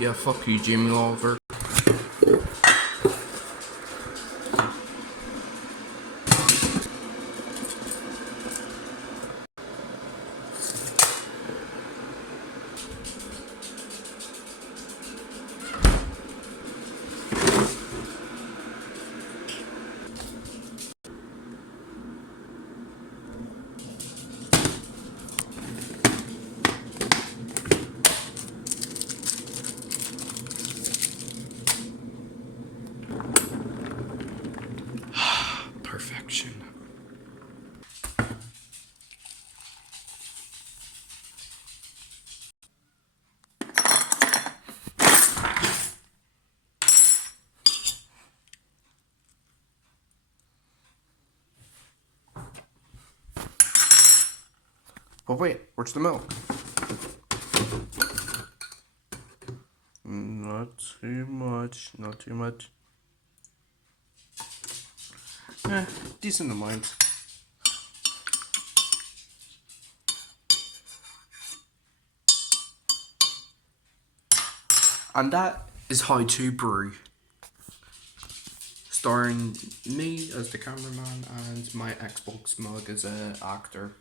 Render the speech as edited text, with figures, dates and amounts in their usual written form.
Yeah, fuck you, Jimmy Oliver. Perfection. But wait, where's the milk? Not too much, not too much. Decent amount. And that is how to brew. Starring me as the cameraman and my Xbox mug as an actor.